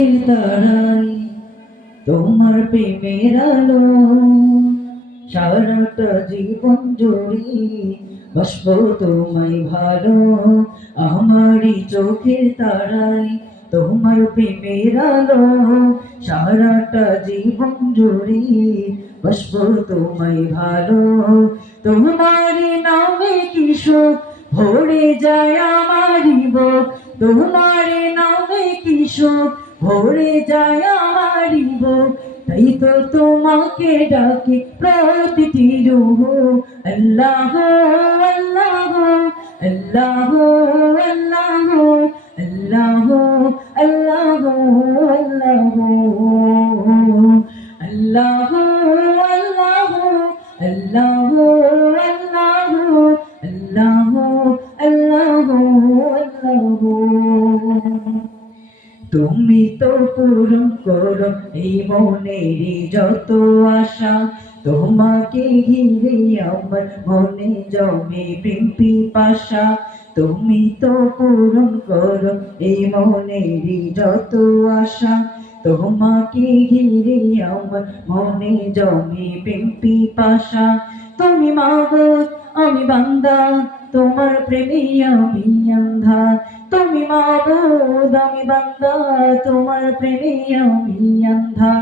তারাই তোমার প্রেমের আলো সারাটা জীবন জুড়ে বাসব তোমায় ভালো। আমারই চোখের তারাই তোমার প্রেমের আলো সারাটা জীবন জুড়ে বাসব তোমায় ভালো। তোমারই নামে কিশোর ভরে যায় আমারই বুক, তোমারই নামে কিশোর ভরে যায় আমারই বুক। তাই তো তোমাকে ডাকে প্রতিটি রূহ, আল্লাহ আল্লাহ আল্লাহ আল্লাহ আল্লাহ আল্লাহ আল্লাহ আল্লাহ আল্লাহ আল্লাহ আল্লাহ আল্লাহ। তুমি তো পূরণ করো এই মনের যত আশা, তোমাকে ঘিরে আমার মনে জমে প্রেম পিপাসা। তুমি তো পূরণ করো এই মনের যত আশা, তোমাকে ঘিরে আমার মনে জমে প্রেম পিপাসা। তুমি মাবুদ আমি বান্দা, তোমার প্রেমে আমি অন্ধা। তুমি মাবুদ আমি বান্দা, তোমার প্রেমে আমি অন্ধা।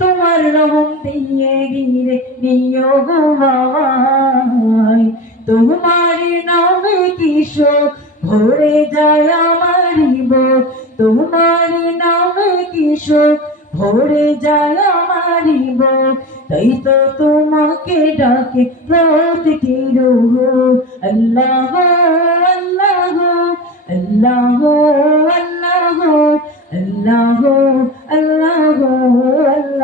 তোমার রহম দিয়ে ঘিরে নিও গো আমায়, তোমার নামে কিশোর ভরে যায় আমারই বুক, তোমার নামে কিশোর ভরে যায় আমারই বুক। তাই তো তোমাকে ডাকে প্রতিটি রূহ, আল্লাহ আল্লাহ আল্লাহ আল্লাহ আল্লাহ আল্লাহ আল্লাহ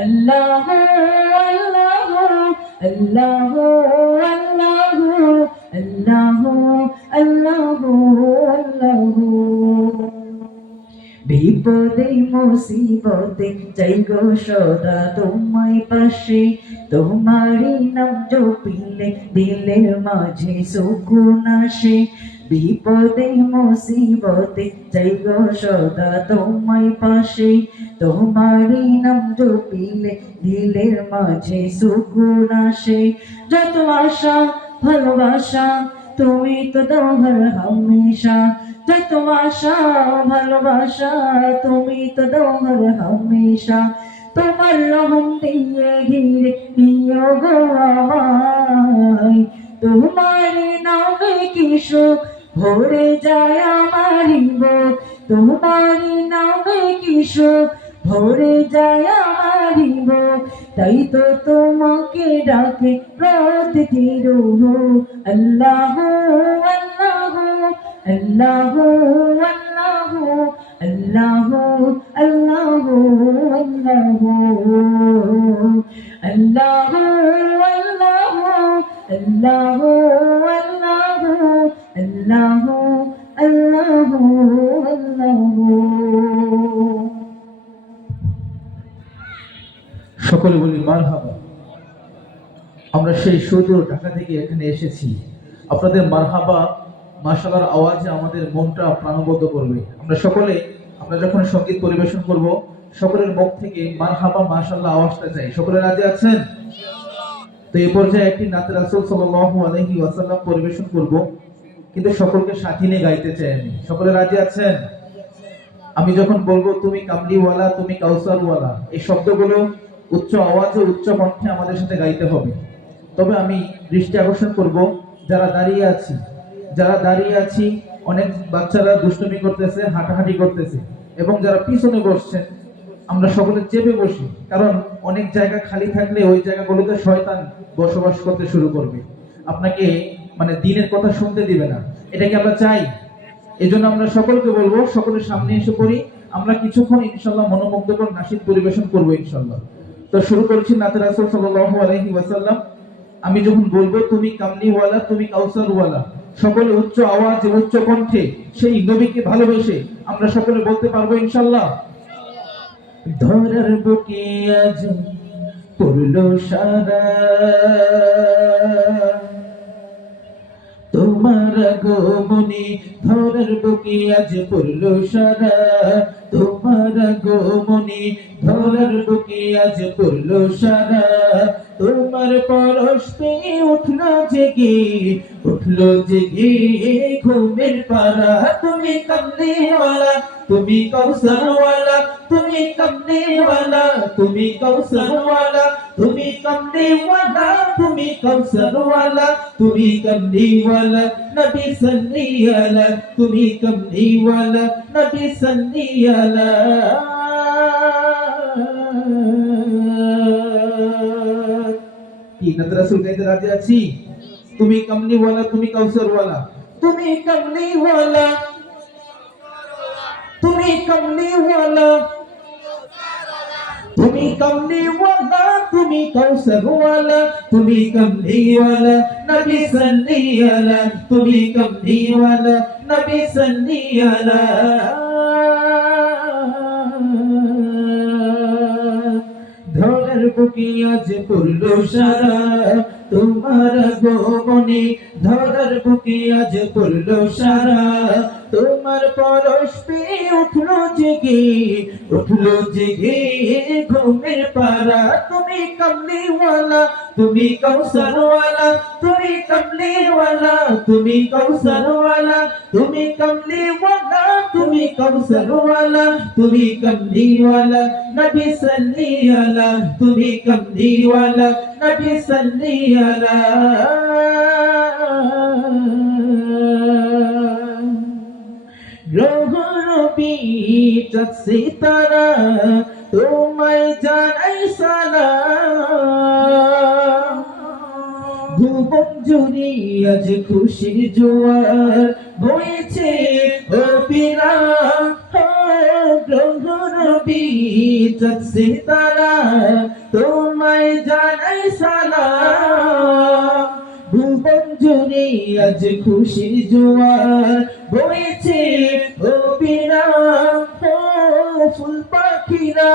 আল্লাহ আল্লাহ আল্লাহ আল্লাহ আল্লাহ। বিপদে মুসিবতে চাই গো সদা তোমায় পাশে, তোমারই নাম জপিলে দিলের মাঝে সুকুন আসে। বিপদে মুসিবতে চাই গো সদা তোমায় পাশে, তোমারই নাম জপিলে দিলের মাঝে সুকুন আসে। যত আশা ভালোবাসা তুমি তো দাও হর হামেশা, যত আশা ভালোবাসা তুমি তো দাও হর হামেশা। তোমার রহম দিয়ে ঘিরে নিও গো আমায়, তোমার নামে কিশোর ভরে যায় আমারই বুক, তোমার নামে কিশোর ভরে যায় আমারই বুক। তাই তো তোমাকে ডাকে প্রতিটি রূহ, আল্লাহ আল্লাহ আল্লাহ আল্লাহ আল্লাহ আল্লাহ আল্লাহ আল্লাহ আল্লাহ আল্লাহ আল্লাহ আল্লাহ। সকলে বলি মারহাবা। আমরা সেই সুদূর ঢাকা থেকে এখানে এসেছি, আপনাদের মারহাবা মাশাআল্লাহর আওয়াজে আমাদের মনটা প্রাণবদ্ধ করবে। আমরা যখন সঙ্গীত পরিবেশন করব, সকলের মুখ থেকে মারহাবা মাশাআল্লাহ আওয়াজটা চাই। সকলে রাজি আছেন? তো এই পর্যায়ে একটি নাতে রাসূল সাল্লাল্লাহু আলাইহি ওয়াসাল্লাম পরিবেশন করব, কিন্তু সকলকে সাথী নিয়ে গাইতে চাই আমি। সকলে রাজি আছেন? আমি যখন বলবো তুমি কামলিওয়ালা তুমি কাউসারওয়ালা, এই শব্দগুলো উচ্চ আওয়াজে উচ্চ কণ্ঠে আমাদের সাথে গাইতে হবে। তবে আমি দৃষ্টি আকর্ষণ করব, যারা দাঁড়িয়ে আছি অনেক বাচ্চারা দুষ্টুমি করতেছে, হাঁটাহাঁটি করতেছে, এবং যারা পিছনে বসছেন আমরা সকলে চেপে বসি, কারণ অনেক জায়গা খালি থাকলে ওই জায়গাগুলোতে শয়তান বসবাস করতে শুরু করবে, আপনাকে মানে দিনের কথা শুনতে দিবে না। এটা কি আমরা চাই? এজন্য আমরা সকলকে বলবো, সকলের সামনে এসে পড়ি, আমরা কিছুক্ষণ ইনশাআল্লাহ মনোমুগ্ধকর নাশিদ পরিবেশন করব ইনশাআল্লাহ। তো শুরু করছি নাতে রাসূল সাল্লাল্লাহু আলাইহি ওয়াসাল্লাম। আমি যখন বলবো তুমি কামলিওয়ালা তুমি কাউসারওয়ালা, সকলে উচ্চ আওয়াজে উচ্চ কণ্ঠে সেই নবীকে ভালোবেসে আমরা সকলে বলতে পারবো ইনশাআল্লাহ। ধরার বুকে আজ পড়লো সারা তোমার আগমনে ধরার বুকে আজ পড়লো সারা, তোমার আগমনে ধরার বুকে আজ পড়লো সারা, তোমার পরশ পেয়ে উঠলো জেগে ঘুমের পারা। তুমি কমলিওয়ালা, তুমি কৌসরওয়ালা, তুমি কমলিওয়ালা, তুমি কৌসরওয়ালা, তুমি কমলিওয়ালা, তুমি কৌসরওয়ালা, তুমি কমলিওয়ালা, নবী সাল্লি আলা, তুমি কমলিওয়ালা, নবী সাল্লি আলা। কি নাত রাসূল গাইতে রাজি আছি? তুমি কমলিওয়ালা, তুমি কৌসরওয়ালা, তুমি কমলিওয়ালা, তুমি কমলিওয়ালা, তুমি কমলিওয়ালা, তুমি কৌসরওয়ালা, তুমি কমলিওয়ালা, নবী সাল্লি আলা, তুমি কমলিওয়ালা, নবী সাল্লি আলা। ধরার বুকে আজ পড়লো সারা, তোমার আগমনে ধরার বুকে আজ পড়লো সারা, তোমার পরশ পেয়ে উঠলো জেগে ঘুমের পারা। তুমি কমলিওয়ালা, তুমি কৌসরওয়ালা, তুমি কমলিওয়ালা, তুমি কৌসরওয়ালা, তুমি কমলিওয়ালা, তুমি কৌসরওয়ালা, তুমি কমলিওয়ালা, নবী সাল্লি আলা, তুমি কমলিওয়ালা, নবী সাল্লি আলা। গ্রহ নবী চাঁদ সিতারা তোমায় জানাই সালাম, ভুবন জুড়ে আজ খুশির জোয়ার বইছে অবিরাম। গ্রহ নবী চাঁদ সিতারা তোমায় জানাই সালাম, ভুবন জুড়ে আজ খুশির জোয়ার বইছে অবিরাম। ফুল পাখিরা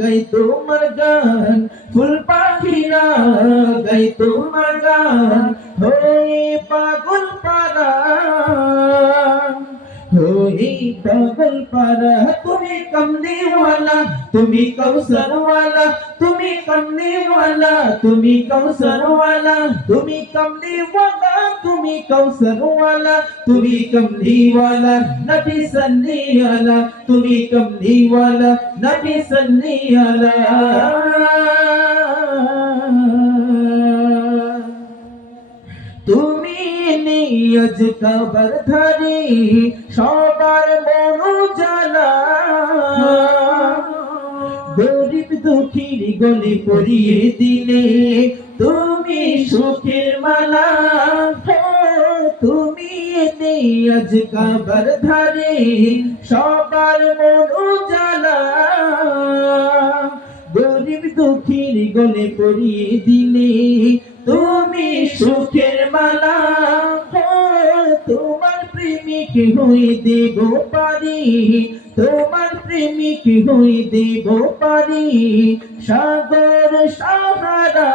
গাই তোমার গান, ফুল পাখিরা গাই তোমার গান, হয়ে পাগল পারা, হয়ে পাগল পারা। তুমি কমলিওয়ালা, তুমি কৌসরওয়ালা, তুমি কমলিওয়ালা, তুমি কৌসরওয়ালা, তুমি কমলিওয়ালা, তুমি কৌসরওয়ালা, তুমি কমলিওয়ালা, নবী সাল্লি আলা, তুমি কমলিওয়ালা, নবী সাল্লি আলা। তুমি নিয়াজ কবর ধারি সবার মন জ্বালা, গরিব দুঃখীর গলে পরিয়ে দিলে তুমি সুখের মালা। তুমি নিয়াজ কবর ধারি সবার মন জ্বালা, গরিব দুঃখীর গলে পরিয়ে দিলে তুমি সুখের মালা। তোমার প্রেমিক হয়ে দেব পারি, তোমার প্রেমিক হয়ে দেব পারি, সাগর সাহারা,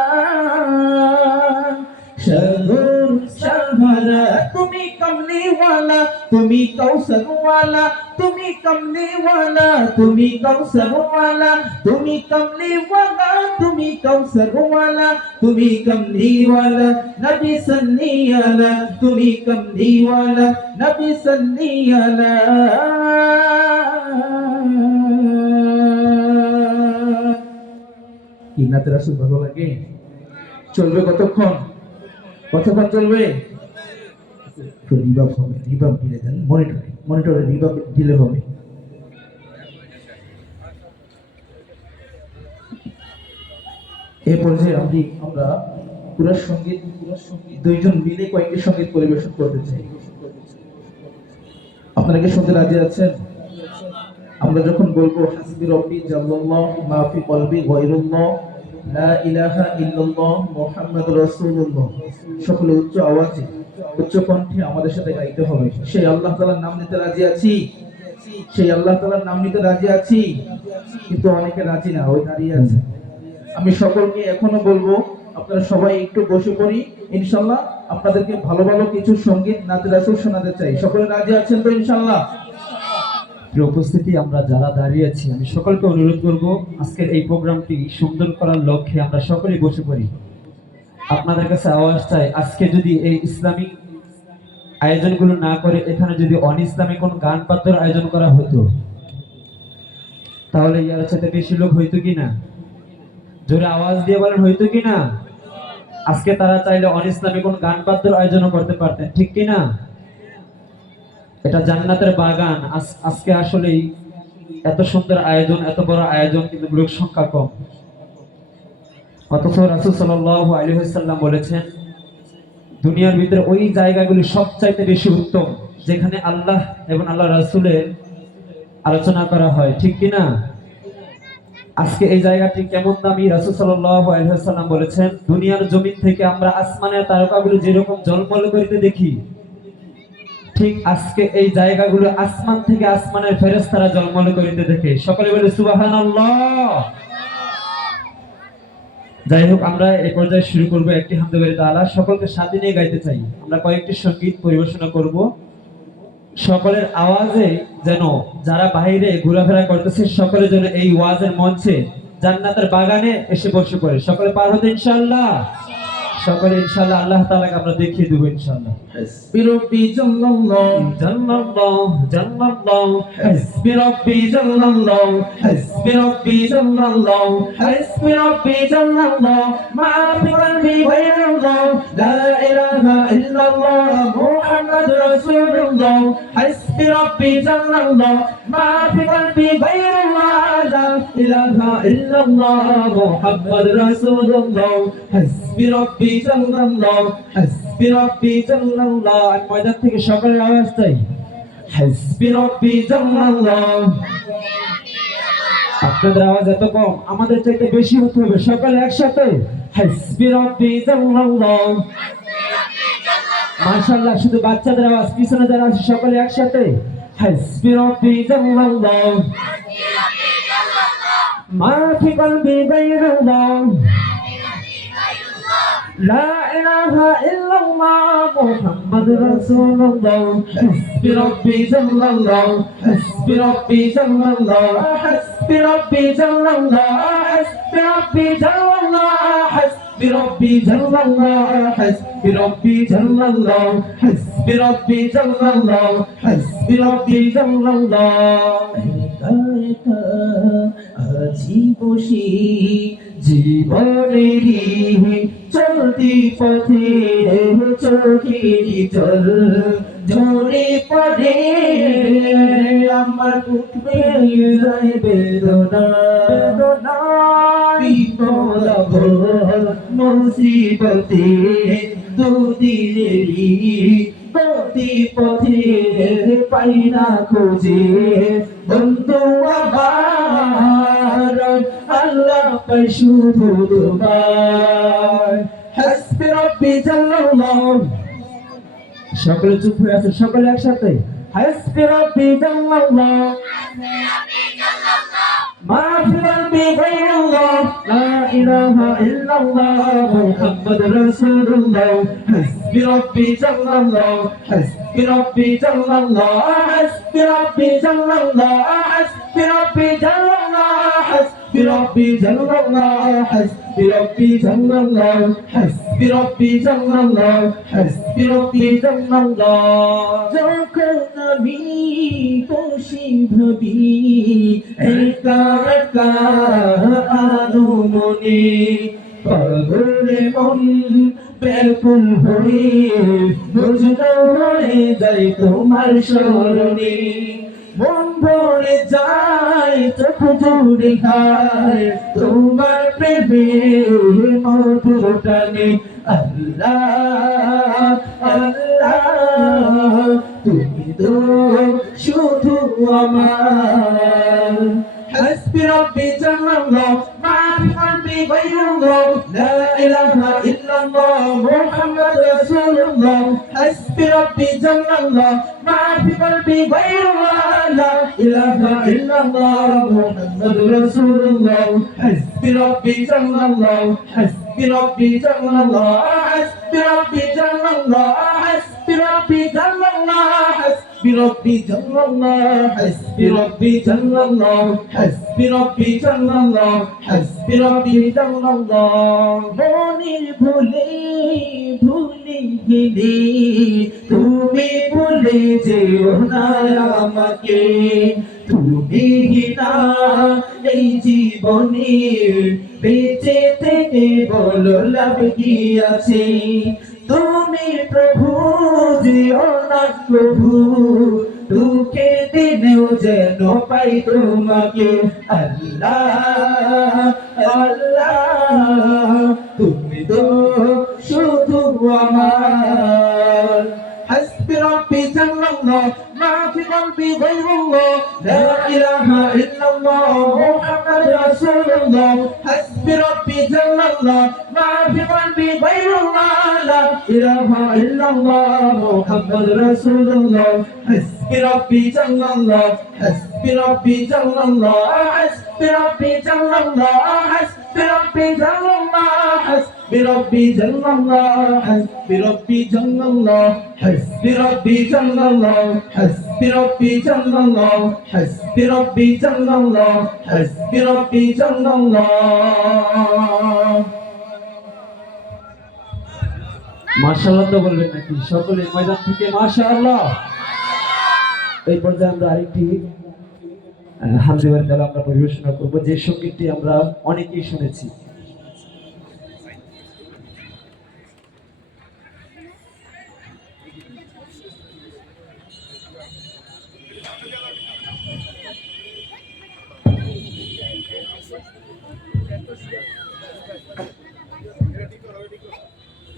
সাগর সাহারা। তুমি কমলিওয়ালা, তুমি কৌসরওয়ালা, তুমি কমলিওয়ালা, তুমি কৌসরওয়ালা, তুমি কমলিওয়ালা, তুমি কৌসরওয়ালা, তুমি কমলিওয়ালা, নবী সাল্লি আলা, তুমি কমলিওয়ালা, নবী সাল্লি আলা। কি নাত রাসূল ভালো লাগে? চলবে কতক্ষণ? কতক্ষণ চলবে? একটু রিভাব হবে, রিভাব দিলে দেন মনিটরে রিভাব দিলে হবে। এই পর্যায়ে আমরা পুরা সঙ্গীত দুইজন মিলে কয়েকটি সঙ্গীত পরিবেশন করতে চাই। আপনারা কি শুনতে রাজি আছেন? আমরা যখন বলবো হাসবি রব্বি জাল্লাল্লাহু মা ফি কলবি গায়রুল্লাহ, লা ইলাহা ইল্লাল্লাহ মুহাম্মাদুর রাসূলুল্লাহ, সকলে উচ্চ আওয়াজে উচ্চ কণ্ঠে আমাদের সাথে গাইতে হবে। সেই আল্লাহ তাআলার নাম নিতে রাজি আছি, সেই আল্লাহ তাআলার নাম নিতে রাজি আছি। কিন্তু অনেকে রাজি না, ওই দাঁড়িয়ে আছে। আমি সকলকে এখনো বলবো আপনারা সবাই একটু বসে পড়ি ইনশাআল্লাহ। আপনাদেরকে ভালো ভালো কিছু সঙ্গীত নাচ রাসূল শোনাতে চাই। সকলে রাজি আছেন তো ইনশাআল্লাহ? প্রিয় উপস্থিতি, আমরা যারা দাঁড়িয়ে আছি আমি সকলকে অনুরোধ করব আজকের এই প্রোগ্রামটি সুন্দর করার লক্ষ্যে আমরা সকলেই বসে পড়ি। আপনাদের কাছে আওয়াজ চাই, আজকে যদি এই ইসলামিক আয়োজনগুলো না করে এখানে যদি অনইসলামিক কোন গান বাদ্যর আয়োজন করা হতো তাহলে ইয়ার সাথে বেশি লোক হইতো কিনা? জোরে আওয়াজ দিয়ে বলেন হইতো কিনা? আজকে তারা চাইলে অনইসলামিক কোন গান বাদ্যর আয়োজনও করতে পারতেন, ঠিক কিনা? এটা জান্নাতের বাগান। আজকে আসলেই এত সুন্দর আয়োজন, এত বড় আয়োজন, কিন্তু লোক সংখ্যা কম। অথচ রাসূল সাল্লাল্লাহু আলাইহি ওয়াসাল্লাম বলেছেন দুনিয়ার ভিতরে ওই জায়গাগুলি সবচাইতে বেশি উত্তম যেখানে আল্লাহ এবং আল্লাহ রাসূলের আলোচনা করা হয়, ঠিক কিনা? আজকে এই জায়গাটি কেমন দামি, রাসূল সাল্লাল্লাহু আলাইহি ওয়াসাল্লাম বলেছেন দুনিয়ার জমিন থেকে আমরা আসমানের তারকাগুলো যেরকম ঝলমল করিতে দেখি, ঠিক আজকে এই জায়গাগুলো আসমান থেকে আসমানের ফেরেশতারা ঝলমল করিতে দেখে। সকলে বলে সুবহানাল্লাহ। যাই হোক, আমরা এই পর্যায়ে শুরু করব একটি হামদে বাড়ি তাআলা। সকলকে সাথে নিয়ে গাইতে চাই। আমরা কয়েকটি সঙ্গীত পরিবেশনা করব। সকলের আওয়াজে যেন যারা বাইরে ঘোরাফেরা করতেছে সকলের জন্য এই ওয়াজের মঞ্চে জান্নাতের বাগানে এসে বসে পড়ে। সকলে পার হতে ইনশাআল্লাহ। সকলে ইনশাআল্লাহ আল্লাহ তাআলাকে আমরা দেখিয়ে দেব ইনশাআল্লাহ। হাসবি রব্বি জাল্লাল্লাহু জাল্লাল্লাহু জাল্লাল্লাহু হাসবি রব্বি জাল্লাল্লাহু হাসবি রব্বি জাল্লাল্লাহু হাসবি রব্বি জাল্লাল্লাহু মা ফি কলবি গায়রুল্লাহ লা ইলাহা ইল্লাল্লাহ মুহাম্মাদুর রাসূলুল্লাহ হাসবি রব্বি জাল্লাল্লাহু মা ফি কলবি গায়রুল্লাহ লা ইলাহা ইল্লাল্লাহ মুহাম্মাদুর রাসূলুল্লাহ হাসবি রব্বি জাল্লাল্লাহু হাসবি রব্বি জাল্লাল্লাহ। আর ময়দান থেকে সকলের আওয়াজ চাই, হাসবি রব্বি জাল্লাল্লাহ। আপনাদের আওয়াজ এত কম, আমাদের চাইতে বেশি হতে হবে। সকলে একসাথে হাসবি রব্বি জাল্লাল্লাহ। মাশাআল্লাহ, শুধু বাচ্চাদের আওয়াজ, পিছনে যারা আছে সকলে একসাথে হাসবি রব্বি জাল্লাল্লাহ মা ফি কলবি গায়রুল্লাহ لا إله إلا الله محمد رسول الله حسبي ربي جل الله حسبي ربي جل الله حسبي ربي جل الله حسبي ربي جل الله حسبي ربي جل الله حسبي ربي جل الله حسبي ربي جل الله حسبي ربي جل الله আজি বসি জীবনেরই চলতি পথে চোখেরই জল ঝরে পড়ে আমার বুক বেয়ে যায় বেদনা বেদনা বিপদ ভোর মুসিবতে দুদিনেরই গতি পথে পাই না খুঁজে বন্ধু আমার আল্লাহ পাই শুধু তোমার হাসবি রব্বি জাল্লাল্লাহ। সকলে চুপ হয়ে আছে, সকলে একসাথে হাসবি রব্বি জাল্লাল্লাহ মা ফি কলবি গায়রুল্লাহ লা ইলাহা ইল্লাল্লাহ মুহাম্মাদুর রাসূলুল্লাহ হাসবি রব্বি জাল্লাল্লাহ হাসবি রব্বি জাল্লাল্লাহ হাসবি রব্বি জাল্লাল্লাহ হাসবি রব্বি জাল্লাল্লাহ হাসবি রব্বি জাল্লাল্লাহ হাসবি রব্বি জাল্লাল্লাহ হাসবি রব্বি জাল্লাল্লাহ হাসবি রব্বি জাল্লাল্লাহ। যখন আমি বসি ভাবি একা একা আনো মনে পাগলে মন ব্যাকুল হয়ে বুঝলো হয়ে যাই তোমার স্মরণে মন ভরে যায় চোখ জুড়ে খায় তোমার প্রেমে মধুর টানে আল্লাহ আল্লাহ তুমি তো শুধু আমার হাসবি রব্বি জাল্লাল্লাহ মা ফি কলবি গায়রুল্লাহ লা ইলাহা ইল্লাল্লাহ মুহাম্মাদুর রাসূলুল্লাহ হাসবি রব্বি জাল্লাল্লাহ মা ফি কলবি গায়রুল্লাহ লা ইলাহা ইল্লাল্লাহ মুহাম্মাদুর রাসূলুল্লাহ হাসবি রাব্বি জাল্লাল্লাহ হাসবি রাব্বি জাল্লাল্লাহ হাসবি রাব্বি জাল্লাল্লাহ হাসবি রাব্বি জাল্লাল্লাহ হাসবি রাব্বি জাল্লাল্লাহ হাসবি রাব্বি জাল্লাল্লাহ হাসবি রাব্বি জাল্লাল্লাহ হাসবি রাব্বি জাল্লাল্লাহ মনের ভুলে ভুলে গেলে তুমি ভুলে যেও না আমাকে, তুমি না এই জীবনে বেঁচে থেকে বলো লাভ কি আছে। তুমি প্রভু যেও না প্রভু, দুঃখে দিনেও যেন পাই তোমাকে। আল্লাহ আল্লাহ তুমি তো শুধু আমার। حسبي ربي جل الله ما في قلبي غير الله لا إله إلا الله محمد رسول الله حسبي ربي جل الله ما في قلبي غير الله لا إله إلا الله محمد رسول الله حسبي ربي جل الله حسبي ربي جل الله حسبي ربي جل الله حسبي ربي جل الله حسبي ربي جل الله حسبي ربي جل الله حسبي ربي جل الله حسبي ربي جل الله حسبي ربي جل الله حسبي ربي جل الله। মাশাআল্লাহ তো বলবেন নাকি সকলে ময়দান থেকে মাশাআল্লাহ। এই পর্যায়ে আমরা আরেকটি হামদিবার খেলা আমরা পরিবেশনা করব, যে সঙ্গীতটি আমরা অনেকেই শুনেছি।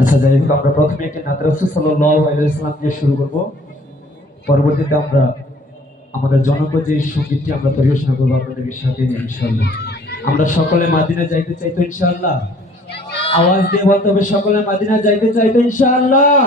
আচ্ছা যাই হোক, আমরা প্রথমে একটি নাত রাসূল সাল্লাল্লাহু আলাইহি ওয়াসাল্লাম দিয়ে শুরু করব, পরবর্তীতে আমরা আমাদের জনপদ যে সঙ্গীতটি আমরা পরিবেশনা করবো আপনাদের সাথে ইনশাআল্লাহ। আমরা সকলে মাদিনা যাইতে চাই তো ইনশাআল্লাহ? আওয়াজ দিয়ে বলতে হবে সকলে মাদিনা যাইতে চাই তো ইনশাআল্লাহ?